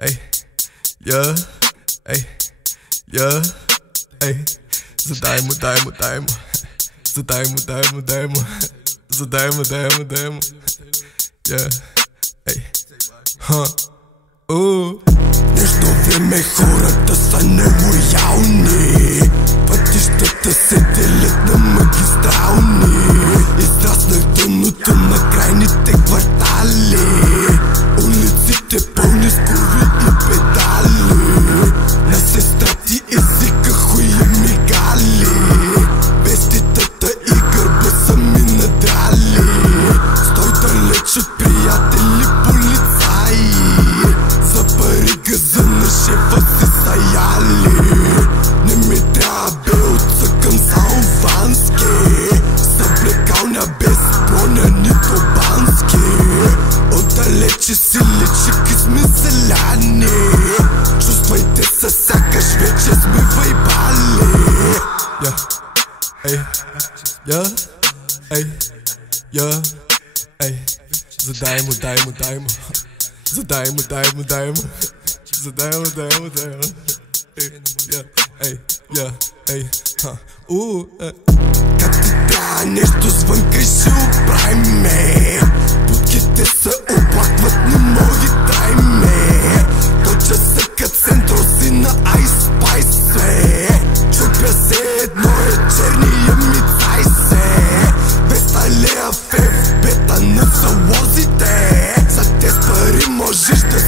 ey, yeah, ey, yeah, ey. Задаймо, yeah, ey, Нещо време хората са нелоялни, пътищата се делят на магистрални. Израснах дъното на крайните квартали, улиците пълни с кури и педали. На сестра ти езика хуя мигали, веститата и гърба са ми надрали. Стой далеч от приятели полицаи, за пари газа на шефа си саяли. Не ми трябва белца към Салвански, съблекалня без броня нито бански. Отдалече си личики сме селяни, чувствайте се сякаш вече сме вайбали. ей, ей, ей. Задаймо, Как ти трябва нещо звънка и ще оправиме. Будките се оплакват, не моги тайме. Точа са кът център си на Ice Spice. Чупя се едно е черния ми цайсе. Без лея в бета на залозите. За тези пари можеш да